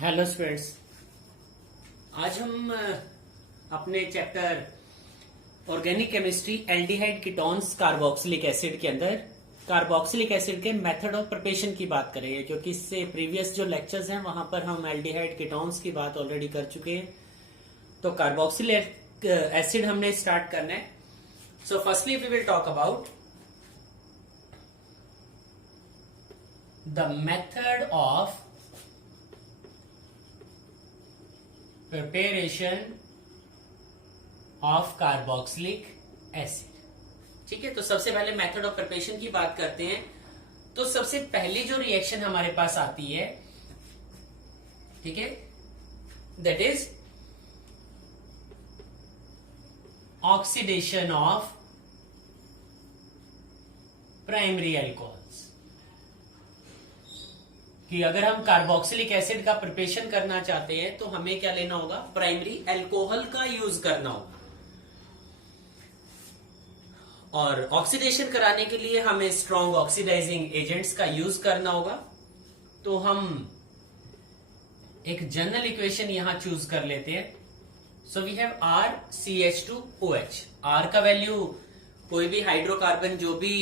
Hello students. आज हम अपने chapter organic chemistry aldehyde ketones carboxylic acid के अंदर कार्बोक्सिलिक एसिड के मेथड ऑफ प्रिपरेशन की बात करेंगे, क्योंकि इससे प्रीवियस जो लेक्चर्स हैं वहां पर हम एल्डिहाइड कीटोन्स की बात ऑलरेडी कर चुके हैं। तो कार्बोक्सिलिक एसिड हमने स्टार्ट करना है। So firstly we will talk about the method of preparation of carboxylic acid. ठीक है, तो सबसे पहले मेथड ऑफ प्रिपरेशन की बात करते हैं। तो सबसे पहली जो रिएक्शन हमारे पास आती है, ठीक है, that is oxidation of primary alcohols. कि अगर हम कार्बोक्सिलिक एसिड का प्रिपरेशन करना चाहते हैं तो हमें क्या लेना होगा, प्राइमरी अल्कोहल का यूज करना होगा। और ऑक्सीडेशन कराने के लिए हमें स्ट्रॉन्ग ऑक्सीडाइजिंग एजेंट्स का यूज करना होगा। तो हम एक जनरल इक्वेशन यहां चूज कर लेते हैं। So we have RCH2OH। R का वैल्यू कोई भी हाइड्रोकार्बन जो भी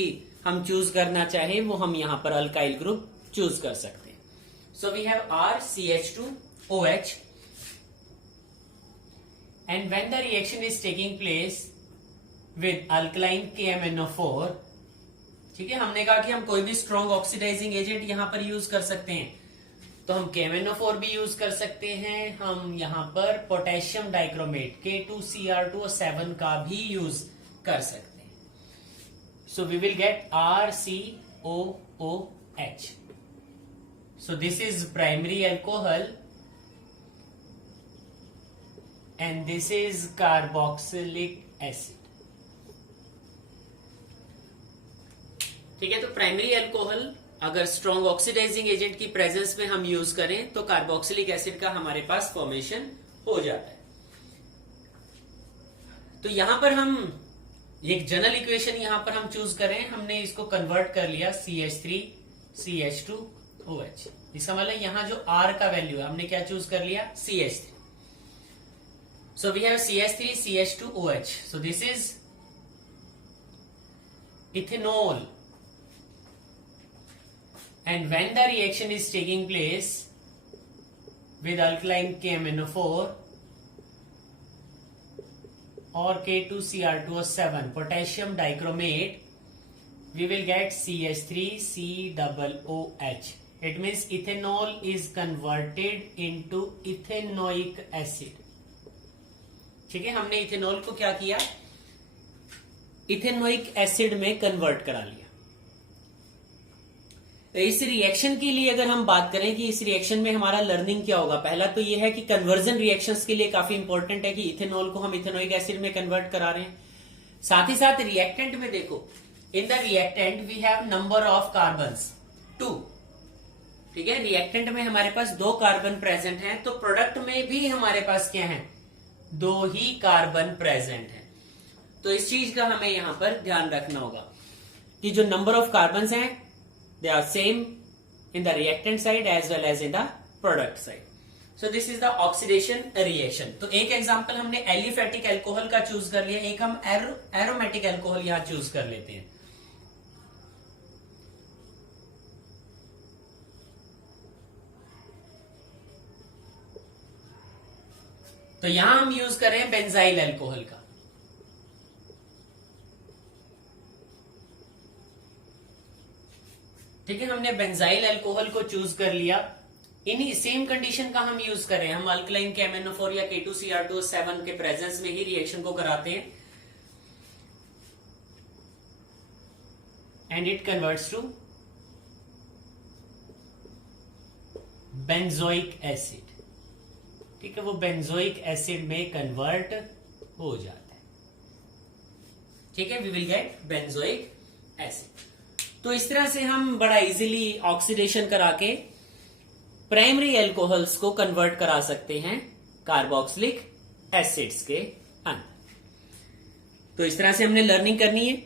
हम चूज करना चाहें वो हम यहां पर अल्काइल ग्रुप चूज कर सकते हैं। So we have RCH2OH, and when the reaction is taking place with alkaline KMnO4, ठीक है, हमने कहा कि हम कोई भी स्ट्रॉन्ग ऑक्सीडाइजिंग एजेंट यहां पर यूज कर सकते हैं। तो हम KMnO4 भी यूज कर सकते हैं, हम यहां पर पोटेशियम डाइक्रोमेट K2Cr2O7 का भी यूज कर सकते हैं। So we will get RCOOH. So this is primary alcohol and this is carboxylic acid. ठीक है, तो प्राइमरी अल्कोहल अगर स्ट्रॉन्ग ऑक्सीडाइजिंग एजेंट की प्रेजेंस में हम यूज करें तो कार्बोक्सिलिक एसिड का हमारे पास फॉर्मेशन हो जाता है। तो यहां पर हम एक जनरल इक्वेशन यहां पर हम चूज करें, हमने इसको कन्वर्ट कर लिया CH3CH2OH। इसका मतलब यहां जो R का वैल्यू है हमने क्या चूज कर लिया, CH3। So we have CH3CH2OH। So this is ethanol, and when the reaction is taking place with alkaline KMnO4 और K2Cr2O7 potassium dichromate, we will get CH3COOH. It means ethanol is converted into ethanoic acid. ठीक है, हमने ethanol को क्या किया, ethanoic acid में convert करा लिया। इस रिएक्शन के लिए अगर हम बात करें कि इस रिएक्शन में हमारा लर्निंग क्या होगा, पहला तो यह है कि कन्वर्जन रिएक्शंस के लिए काफी इंपॉर्टेंट है कि इथेनॉल को हम इथेनोइक एसिड में कन्वर्ट करा रहे हैं। साथ ही साथ रिएक्टेंट में देखो, in the reactant we have number of carbons 2। ठीक है, रिएक्टेंट में हमारे पास 2 कार्बन प्रेजेंट हैं, तो प्रोडक्ट में भी हमारे पास क्या है, 2 ही कार्बन प्रेजेंट हैं। तो इस चीज का हमें यहां पर ध्यान रखना होगा कि जो नंबर ऑफ कार्बन्स हैं they are same in the reactant side as well as in the product side. So this is the oxidation reaction. तो एक एग्जांपल हमने एलिफेटिक अल्कोहल का चूज कर लिया, एक हम एरोमेटिक अल्कोहल यहां चूज कर लेते हैं। तो यहां हम यूज कर रहे हैं बेंजाइल अल्कोहल का। ठीक है, हमने बेंजाइल अल्कोहल को चूज कर लिया। इन्हीं सेम कंडीशन का हम यूज कर रहे हैं, हम अल्कलाइन KMnO4 या K2Cr2O7 के प्रेजेंस में ही रिएक्शन को कराते हैं, and it converts to benzoic acid. ठीक है, वो बेंजोइक एसिड में कन्वर्ट हो जाता है। ठीक है, we will get benzoic acid. तो इस तरह से हम बड़ा इजीली ऑक्सीडेशन करा के प्राइमरी अल्कोहल्स को कन्वर्ट करा सकते हैं कार्बोक्सिलिक एसिड्स के अंदर। तो इस तरह से हमने लर्निंग करनी है।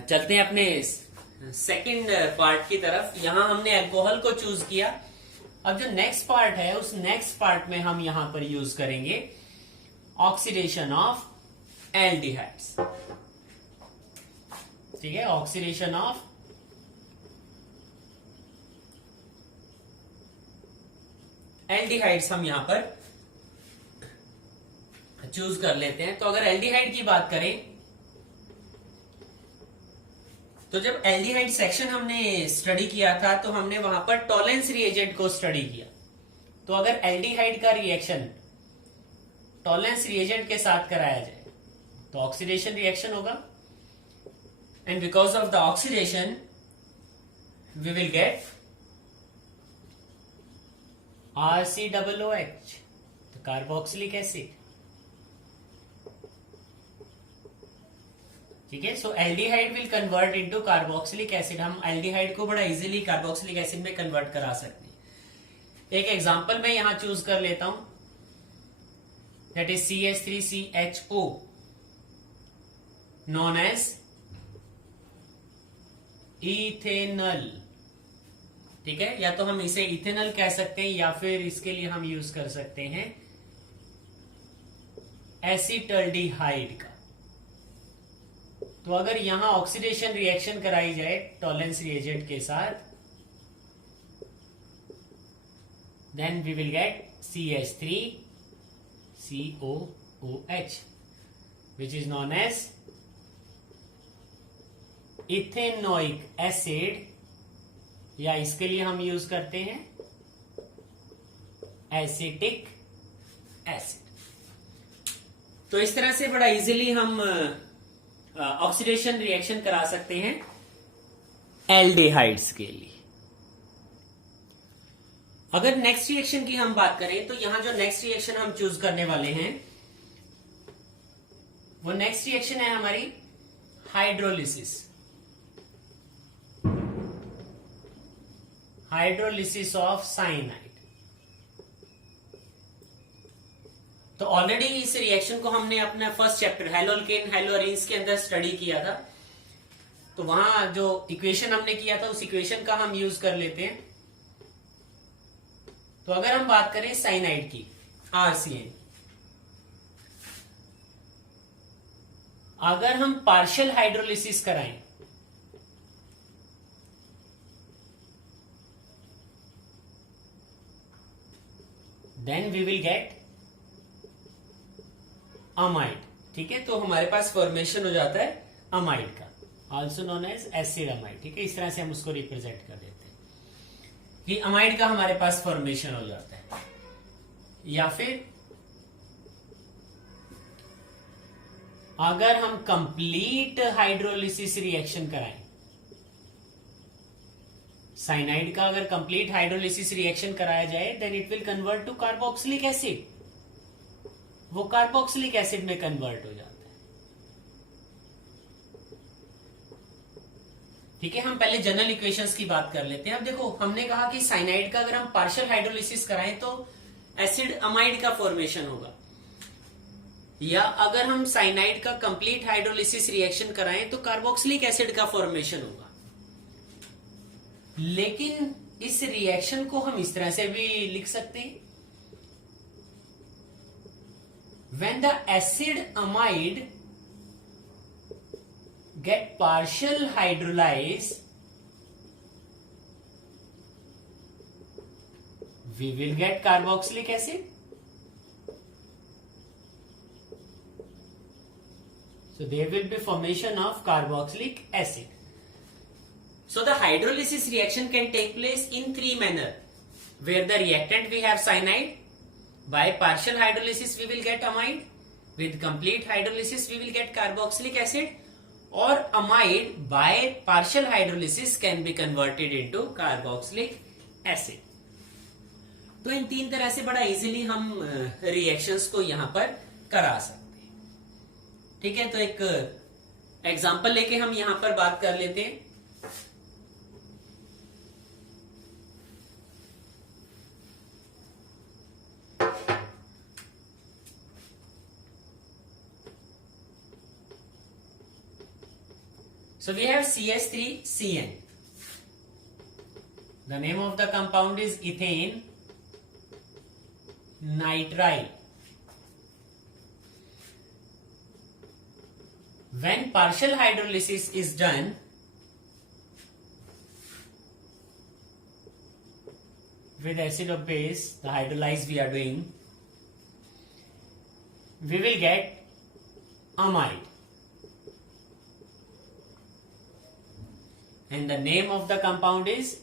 चलते हैं अपने सेकंड पार्ट की तरफ। यहां हमने अल्कोहल को चूज किया अब जो नेक्स्ट पार्ट है उस नेक्स्ट पार्ट में हम यहां पर यूज करेंगे ऑक्सीडेशन ऑफ एल्डिहाइड्स। ठीक है, ऑक्सीडेशन ऑफ एल्डिहाइड्स हम यहां पर चूज कर लेते हैं। तो अगर एल्डिहाइड की बात करें तो जब एल्डिहाइड सेक्शन हमने स्टडी किया था तो हमने वहां पर टॉलेंस रिएजेंट को स्टडी किया। तो अगर एल्डिहाइड का रिएक्शन टॉलेंस रिएजेंट के साथ कराया जाए तो ऑक्सीडेशन रिएक्शन होगा, and because of the oxidation we will get RCOOH, तो कार्बोक्सिलिक एसिड। ठीक है, so aldehyde will convert into carboxylic acid. हम एल्डिहाइड को बड़ा इजीली कार्बोक्सिलिक एसिड में कन्वर्ट करा सकते हैं। एक एग्जांपल मैं यहां चूज कर लेता हूं, that is CH3CHO known as ethanal. ठीक है, या तो हम इसे इथेनल कह सकते हैं या फिर इसके लिए हम यूज कर सकते हैं एसिटल्डिहाइड का। तो अगर यहां ऑक्सीडेशन रिएक्शन कराई जाए टॉलेंस रिएजेंट के साथ, then we will get CH3COOH which is known as ethanoic acid, या इसके लिए हम यूज करते हैं एसिटिक एसिड। तो इस तरह से बड़ा इजीली हम ऑक्सीडेशन रिएक्शन करा सकते हैं एल्डिहाइड्स के लिए। अगर नेक्स्ट रिएक्शन की हम बात करें तो यहां जो नेक्स्ट रिएक्शन हम चूज करने वाले हैं वो नेक्स्ट रिएक्शन है हमारी हाइड्रोलिसिस। Hydrolysis of cyanide. तो ऑलरेडी इस रिएक्शन को हमने अपने फर्स्ट चैप्टर हैलोअल्केन हैलोअरीन्स के अंदर स्टडी किया था। तो वहां जो इक्वेशन हमने किया था उस इक्वेशन का हम यूज कर लेते हैं। तो अगर हम बात करें साइनाइड की, RCN, अगर हम पार्शियल हाइड्रोलिसिस कराएं then we will get amide. ठीक है, तो हमारे पास फॉर्मेशन हो जाता है अमाइड का, also known as acid amide. ठीक है, इस तरह से हम उसको रिप्रेजेंट कर देते हैं कि अमाइड का हमारे पास फॉर्मेशन हो जाता है। या फिर अगर हम कंप्लीट हाइड्रोलिसिस रिएक्शन कराएं, साइनाइड का अगर कंप्लीट हाइड्रोलिसिस रिएक्शन कराया जाए then it will convert to carboxylic acid. वो कार्बोक्सिलिक एसिड में कन्वर्ट हो जाता है। ठीक है, हम पहले जनरल इक्वेशंस की बात कर लेते हैं। अब देखो, हमने कहा कि साइनाइड का अगर हम पार्शियल हाइड्रोलिसिस कराएं तो एसिड अमाइड का फॉर्मेशन होगा, या अगर हम साइनाइड का कंप्लीट हाइड्रोलिसिस रिएक्शन कराएं तो कार्बोक्सिलिक एसिड का फॉर्मेशन होगा। लेकिन इस रिएक्शन को हम इस तरह से भी लिख सकते हैं, when the acid amide get partial hydrolyzed, we will get carboxylic acid. So there will be formation of carboxylic acid. So the hydrolysis reaction can take place in three manner, where the reactant we have cyanide. By partial hydrolysis we will get amide, with complete hydrolysis we will get carboxylic acid, or amide by partial hydrolysis can be converted into carboxylic acid. तो इन तीन तरह से बड़ा easily हम reactions को यहां पर करा सकते हैं। ठीक है, तो एक एग्जांपल लेके हम यहां पर बात कर लेते हैं। So we have CH3CN. The name of the compound is ethane. nitrile. When partial hydrolysis is done, with acid or base, the hydrolyze we are doing, we will get amide. And the name of the compound is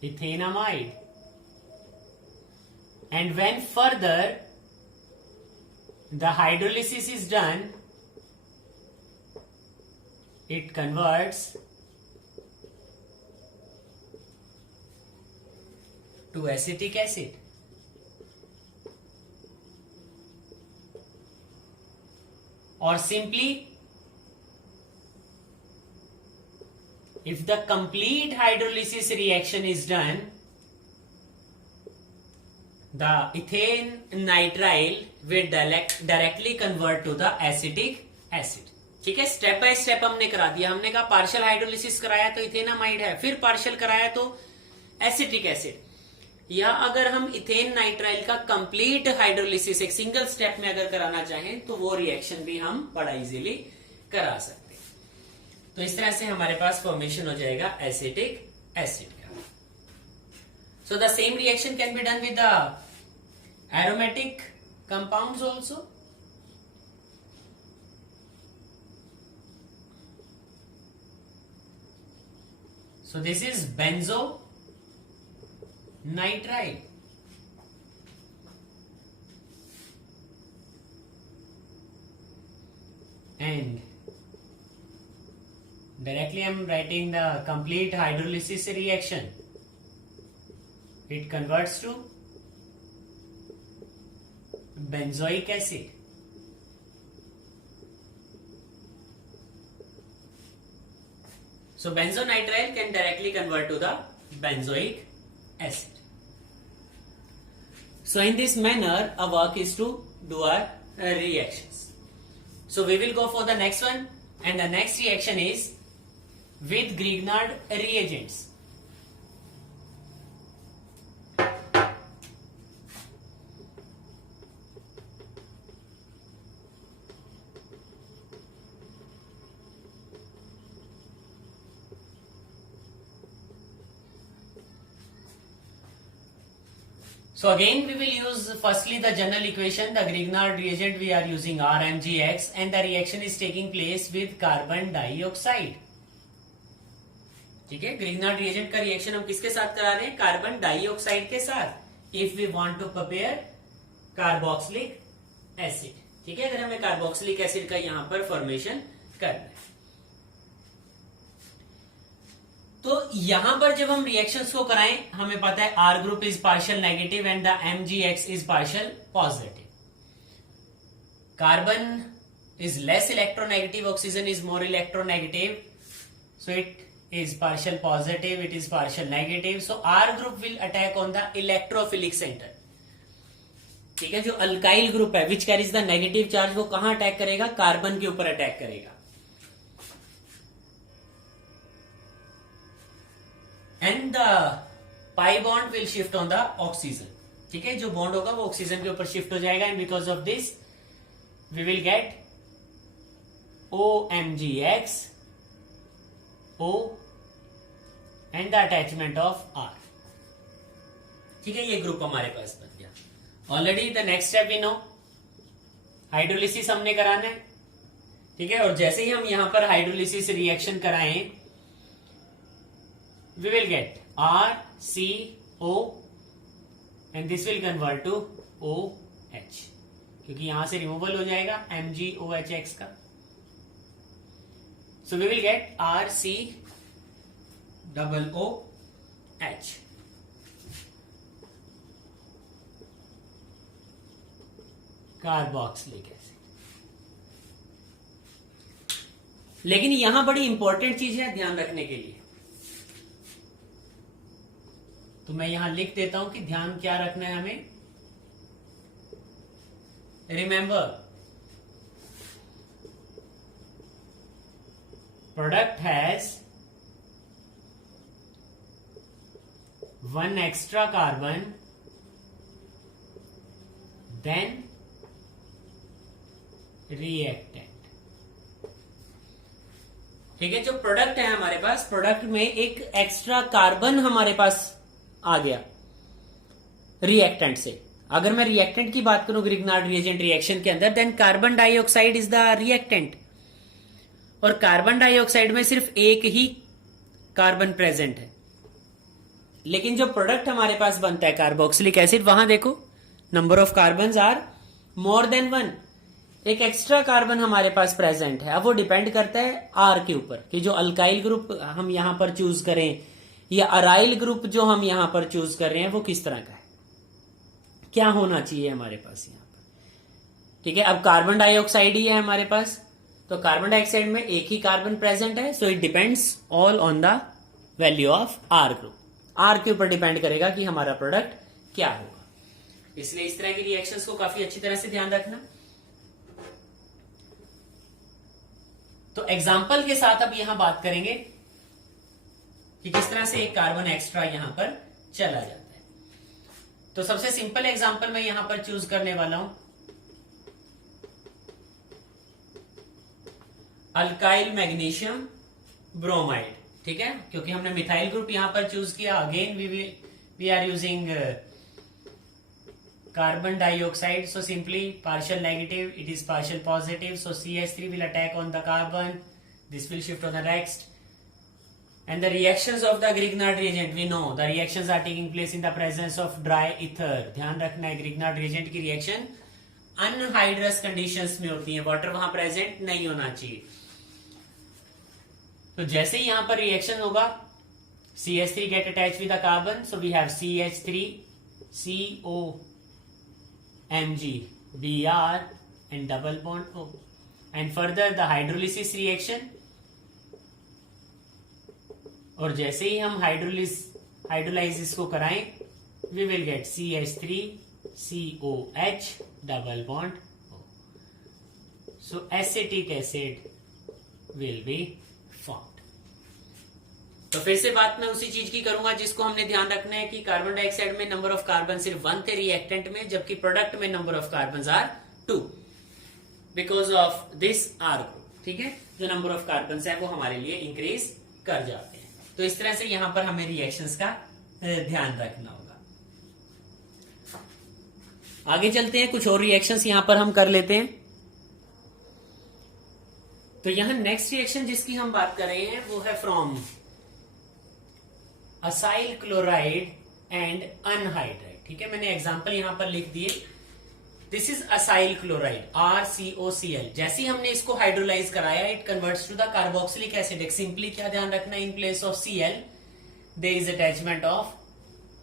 ethanamide. And when further the hydrolysis is done, it converts to acetic acid. Or simply, if the complete hydrolysis reaction is done, the ethane nitrile will directly convert to the acetic acid. ठीक है, step by step हमने करा दिया. हमने कहा partial hydrolysis कराया तो ethanamide है, फिर पार्शियल कराया तो एसिटिक एसिड. या अगर हम इथेन नाइट्राइल का कंप्लीट हाइड्रोलिसिस एक सिंगल स्टेप में अगर कराना चाहें तो वो रिएक्शन भी हम बड़ा इजीली करा सकते हैं. तो इस तरह से हमारे पास फॉर्मेशन हो जाएगा एसिटिक एसिड का. So the same reaction can be done with the aromatic compounds also. So this is benzo nitrile. And directly I am writing the complete hydrolysis reaction. It converts to benzoic acid. So benzonitrile can directly convert to the benzoic acid. So in this manner, our work is to do our reactions. So we will go for the next one, and the next reaction is with Grignard reagents. So again we will use firstly the general equation, the Grignard reagent we are using RMgX, and the reaction is taking place with carbon dioxide. ठीक है, Grignard reagent का reaction हम किसके साथ करा रहे हैं? Carbon dioxide के साथ. If we want to prepare carboxylic acid. ठीक है, अगर हमें कार्बोक्सिलिक एसिड का यहां पर फॉर्मेशन करना है तो यहां पर जब हम रिएक्शंस को कराएं, हमें पता है R group is partial negative and the MgX is partial positive. Carbon is less electronegative, oxygen is more electronegative, so it is partial positive, it is partial negative. So R group will attack on the electrophilic centre. ठीक है, जो alkyl group है which carries the negative charge, वो कहां attack करेगा? Carbon के ऊपर attack करेगा. And the pi bond will shift on the oxygen. ठीक है, जो बॉन्ड होगा वो ऑक्सीजन के ऊपर शिफ्ट हो जाएगा, and because of this we will get OMgX O and the attachment of R. ठीक है, ये ग्रुप हमारे पास बन गया. Already the next step we know, hydrolysis हमने कराना है. ठीक है, और जैसे ही हम यहां पर हाइड्रोलिसिस रिएक्शन कराएं, we will get RCO and this will convert to OH, क्योंकि यहां से रिमूवल हो जाएगा MgOHX का. So we will get RCOOH. Carboxylic acid. लेकिन यहां बड़ी इंपॉर्टेंट चीज है ध्यान रखने के लिए, तो मैं यहां लिख देता हूं कि ध्यान क्या रखना है हमें. Remember, product has one extra carbon than reactant. ठीक है, जो प्रोडक्ट है हमारे पास, प्रोडक्ट में एक एक्स्ट्रा कार्बन हमारे पास आ गया रिएक्टेंट से। अगर मैं रिएक्टेंट की बात करूं ग्रिग्नार्ड रिएजेंट रिएक्शन के अंदर, then carbon dioxide is the reactant, और कार्बन डाइऑक्साइड में सिर्फ एक ही कार्बन प्रेजेंट है। लेकिन जो प्रोडक्ट हमारे पास बनता है कार्बोक्सिलिक एसिड, वहां देखो number of carbon are more than 1, एक एक्स्ट्रा कार्बन हमारे पास प्रेजेंट है। अब वो डिपेंड करता है आर के ऊपर कि जो अल्काइल ग्रुप हम यहां पर चूज करें या अराइल ग्रुप जो हम यहां पर चूज कर रहे हैं वो किस तरह का है, क्या होना चाहिए हमारे पास यहां पर। ठीक है, अब कार्बन डाइऑक्साइड ही है हमारे पास, तो कार्बन डाइऑक्साइड में एक ही कार्बन प्रेजेंट है, so it depends all on the value of R group. R के ऊपर डिपेंड करेगा कि हमारा प्रोडक्ट क्या होगा। इसलिए इस तरह की रिएक्शंस को काफी अच्छी तरह से ध्यान रखना। तो एग्जाम्पल के साथ अब यहां बात करेंगे कि किस तरह से एक कार्बन एक्स्ट्रा यहां पर चला जाता है। तो सबसे सिंपल एग्जांपल मैं यहां पर चूज करने वाला हूं अल्काइल मैग्नीशियम ब्रोमाइड। ठीक है, क्योंकि हमने मिथाइल ग्रुप यहां पर चूज किया, again we are using carbon dioxide, so simply partial negative, it is partial positive, so CH3 will attack on the carbon, this will shift on the next, and the reactions of the Grignard reagent, we know the reactions are taking place in the presence of dry ether। ध्यान रखना है Grignard reagent की reaction anhydrous conditions में होती है, water वहां present नहीं होना चाहिए। तो जैसे ही यहां पर रिएक्शन होगा CH3 get attached with the carbon, so we have CH3 CO Mg Br and double bond O, and further the hydrolysis reaction, और जैसे ही हम हाइड्रोलाइसिस को कराएं we will get CH3 COH double bond O, so acetic acid will be formed। तो फिर से बात मैं उसी चीज की करूंगा जिसको हमने ध्यान रखना है कि कार्बन डाइऑक्साइड में नंबर ऑफ कार्बन सिर्फ 1 थे रिएक्टेंट में, जबकि प्रोडक्ट में number of carbon are 2 because of this R group. ठीक है, जो नंबर ऑफ कार्बन है वो हमारे लिए इंक्रीज कर जाते हैं। तो इस तरह से यहां पर हमें रिएक्शंस का ध्यान रखना होगा। आगे चलते हैं, कुछ और रिएक्शंस यहां पर हम कर लेते हैं। तो यहां नेक्स्ट रिएक्शन जिसकी हम बात कर रहे हैं वो है from acyl chloride and anhydride. ठीक है, मैंने एग्जांपल यहां पर लिख दिए, this is acyl chloride RCOCl। जैसे ही हमने इसको हाइड्रोलाइज कराया it converts to the carboxylic acid. एक सिंपली क्या ध्यान रखना, in place of Cl there is attachment of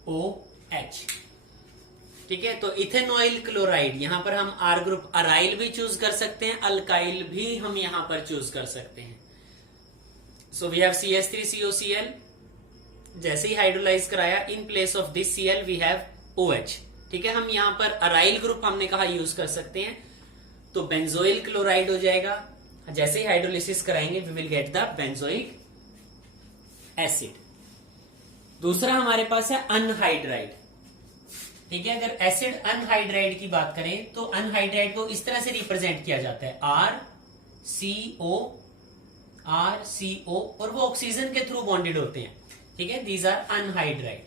OH। ठीक है, तो इथेनॉइल क्लोराइड, यहां पर हम आर ग्रुप अराइल भी चूज कर सकते हैं, अल्काइल भी हम यहां पर चूज कर सकते हैं। सो वी हैव CH3COCl, जैसे ही हाइड्रोलाइज कराया in place of this Cl we have OH। ठीक है, हम यहां पर अराइल ग्रुप हमने कहा यूज कर सकते हैं, तो बेंजोइल क्लोराइड हो जाएगा। जैसे ही हाइड्रोलिसिस कराएंगे we will get the benzoic acid. दूसरा हमारे पास है अनहाइड्राइड। ठीक है, अगर एसिड अनहाइड्राइड की बात करें तो अनहाइड्राइड को इस तरह से रिप्रेजेंट किया जाता है RCO, और वो ऑक्सीजन के थ्रू बॉन्डेड होते हैं। ठीक है, दीज आर अनहाइड्राइड।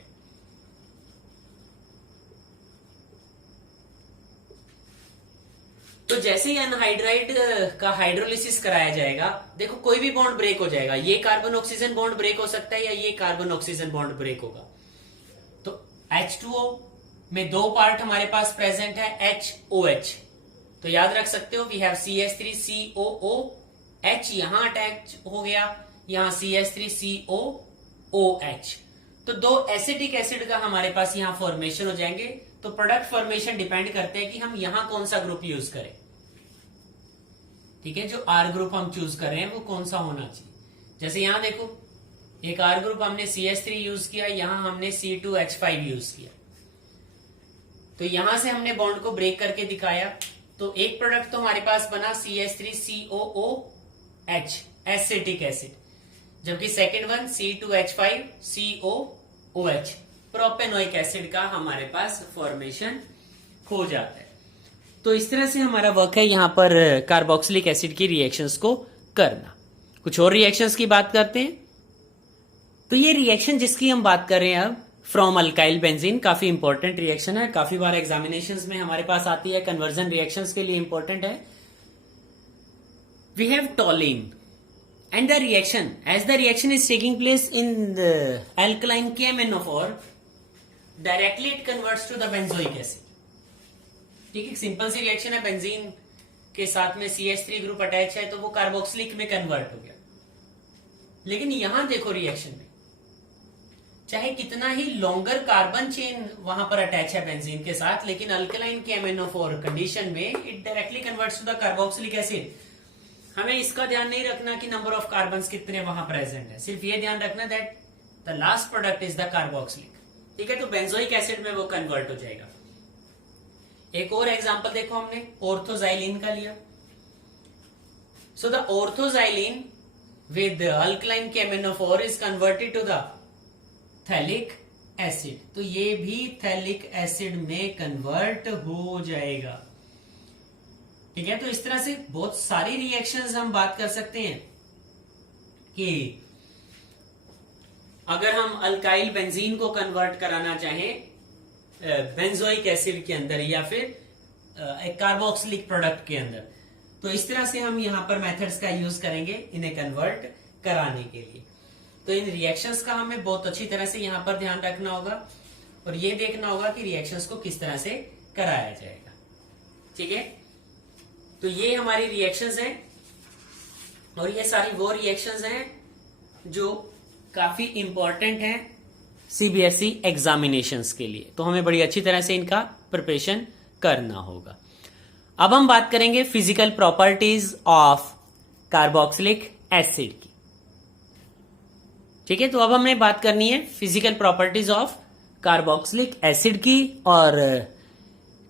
तो जैसे ही अनहाइड्राइड का हाइड्रोलिसिस कराया जाएगा, देखो कोई भी बॉन्ड ब्रेक हो जाएगा, ये कार्बन ऑक्सीजन बॉन्ड ब्रेक हो सकता है या ये कार्बन ऑक्सीजन बॉन्ड ब्रेक होगा। तो H2O में 2 पार्ट हमारे पास प्रेजेंट है HOH, तो याद रख सकते हो वी हैव CH3COOH, यहां अटैच हो गया, यहां CH3COOH, तो 2 एसिटिक एसिड का हमारे पास यहां फॉर्मेशन हो जाएंगे। तो प्रोडक्ट फॉर्मेशन डिपेंड करते हैं कि हम यहां कौन सा ग्रुप यूज करें। ठीक है, जो आर ग्रुप हम चूज कर रहे हैं वो कौन सा होना चाहिए। जैसे यहां देखो, एक आर ग्रुप हमने CH3 यूज किया, यहां हमने C2H5 यूज किया, तो यहां से हमने बॉन्ड को ब्रेक करके दिखाया, तो एक प्रोडक्ट तो हमारे पास बना CH3COOH एसिटिक एसिड, जबकि second one C2H5COOH propanoic acid का हमारे पास फॉर्मेशन हो जाता है। तो इस तरह से हमारा वर्क है यहाँ पर कार्बोक्सिलिक एसिड की रिएक्शंस को करना। कुछ और रिएक्शंस की बात करते हैं। तो ये रिएक्शन जिसकी हम बात कर रहे हैं अब, फ्रॉम अल्काइल बेंजीन, काफी इंपॉर्टेंट रिएक्शन है, काफी बार एग्जामिनेशंस में हमारे पास आती है, कन्वर्जन रिएक्शंस के लिए इंपॉर्टेंट है। We have toluene and the reaction, as the reaction is taking place in the alkaline KMnO4, directly it converts to the benzoic acid. ठीक है, सिंपल सी रिएक्शन है, बेंजीन के साथ में CH3 ग्रुप अटैच है तो वो कार्बोक्सिलिक में कन्वर्ट हो गया। लेकिन यहां देखो रिएक्शन में चाहे कितना ही लॉन्गर कार्बन चेन वहां पर अटैच है बेंजीन के साथ, लेकिन अल्कलाइन KMnO4 कंडीशन में it directly converts to the carboxylic acid. हमें इसका ध्यान नहीं रखना कि नंबर ऑफ कार्बन्स कितने वहां प्रेजेंट है, सिर्फ ये ध्यान रखना that the last product is the carboxylic. ठीक है, तो बेंजोइक एसिड में वो कन्वर्ट हो जाएगा। एक और एग्जांपल देखो, हमने ऑर्थोजाइलिन का लिया। So the orthoxylene with alkaline KMnO4 is converted to the phthalic acid, तो ये भी थैलिक एसिड में कन्वर्ट हो जाएगा। ठीक है, तो इस तरह से बहुत सारी रिएक्शंस हम बात कर सकते हैं कि अगर हम अल्काइल बेंजीन को कन्वर्ट कराना चाहें बेंजोइक एसिड के अंदर या फिर एक कार्बोक्सिलिक प्रोडक्ट के अंदर, तो इस तरह से हम यहां पर मेथड्स का यूज करेंगे इन्हें कन्वर्ट कराने के लिए। तो इन रिएक्शंस का हमें बहुत अच्छी तरह से यहां पर ध्यान रखना होगा और ये देखना होगा कि रिएक्शंस को किस तरह से कराया जाएगा। ठीक है, तो ये हमारी रिएक्शंस हैं और ये सारी वो रिएक्शंस हैं जो काफी इंपॉर्टेंट हैं CBSE एग्जामिनेशंस के लिए, तो हमें बड़ी अच्छी तरह से इनका प्रिपरेशन करना होगा। अब हम बात करेंगे physical properties of carboxylic acid की। ठीक है, तो अब हमें बात करनी है physical properties of carboxylic acid की और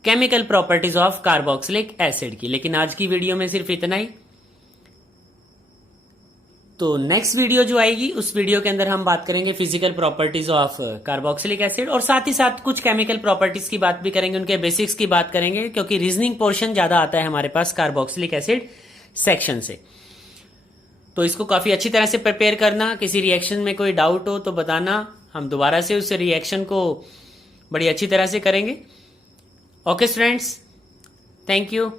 chemical properties of carboxylic acid की। लेकिन आज की वीडियो में सिर्फ इतना ही। तो नेक्स्ट वीडियो जो आएगी उस वीडियो के अंदर हम बात करेंगे physical properties of carboxylic acid और साथ ही साथ कुछ केमिकल प्रॉपर्टीज की बात भी करेंगे, उनके बेसिक्स की बात करेंगे, क्योंकि रीजनिंग पोर्शन ज्यादा आता है हमारे पास कार्बोक्सिलिक एसिड सेक्शन से। तो इसको काफी अच्छी तरह से प्रिपेयर करना। किसी रिएक्शन में कोई डाउट हो तो बताना, हम दोबारा से उस रिएक्शन को बड़ी अच्छी तरह से करेंगे। Okay students, thank you.